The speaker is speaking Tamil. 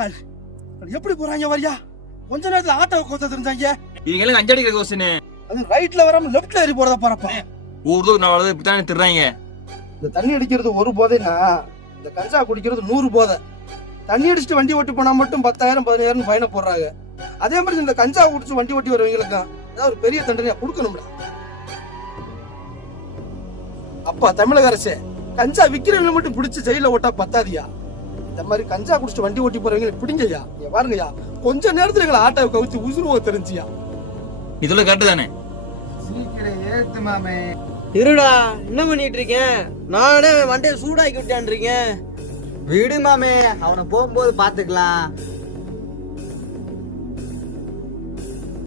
கால் எப்படி போறாங்க வரியா? கொஞ்ச நேரத்துல ஆட்டோ கோத்த தெரிஞ்சாங்க. இவங்க 5 அடிக்கிற கொஸ்டின். அது ரைட்ல வராம லெஃப்ட்ல ஏறி போறத பாறப்பா. ஊர்தோக்கு நான் வரது இப்படி திடுறாங்க. இந்த தண்ணி அடிக்கிறது ஒரு போதைனா இந்த கஞ்சா குடிக்கிறது 100 போதை. தண்ணி அடிச்சுட்டு வண்டி ஓட்டி போனா மட்டும் 10,000 15,000 ஃபைனை போடுறாங்க. அதே மாதிரி இந்த கஞ்சா குடிச்சு வண்டி ஓட்டி வரவங்களுக்கு ஏதாவது ஒரு பெரிய தண்டனையா கொடுக்கணும்ல. அப்பா தமிழக அரசு கஞ்சா விக்கிறவங்களை மட்டும் பிடிச்சு ஜெயில ஓட்டா பத்தாதியா? இந்த மாதிரி கஞ்சா குடிச்சு வண்டி ஓட்டி போறவங்க பிடிங்கய்யா. பாருங்கய்யா, கொஞ்ச நேரத்துல எங்களை ஆட்டோவை கவிச்சு உசுருவ தெரிஞ்சியா. இதுல கரெக்ட் தானே? சீக்கிரம் ஏத்து மாமே. இருடா, என்ன பண்ணிட்டு இருக்கேன்? நானே வண்டியை சூடாக்கி விட்டான் இருக்கேன். விடு மாமே, அவனை போகும்போது பாத்துக்கலாம்.